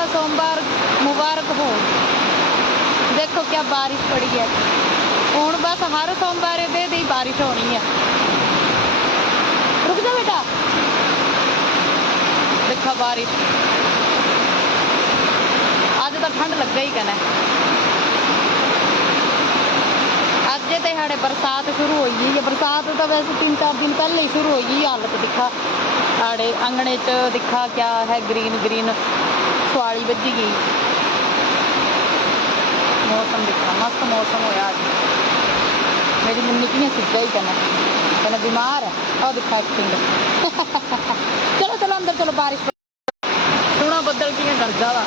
का सोमवार मुबारक हो। देखो क्या बारिश पड़ी है हुण बस हर सोमवार दे बारिश होनी है। रुक जा बेटा देखो बारिश अज तो ठंड लगा ही कहना अज तो साढ़े बरसात शुरू हो गई है। बरसात तो वैसे 3-4 दिन पहले ही शुरू हो गई। हालत दिखा साढ़े आंगने च दिखा क्या है ग्रीन ग्रीन सुआली बजी गई। मौसम दिखा मस्त मौसम होया अज। मेरी मम्मी की सिद्धा ही कहना बीमार है और दिखा एक्टिंग चलो चलो अंदर चलो बारिश सोना बदल की गरजा वा।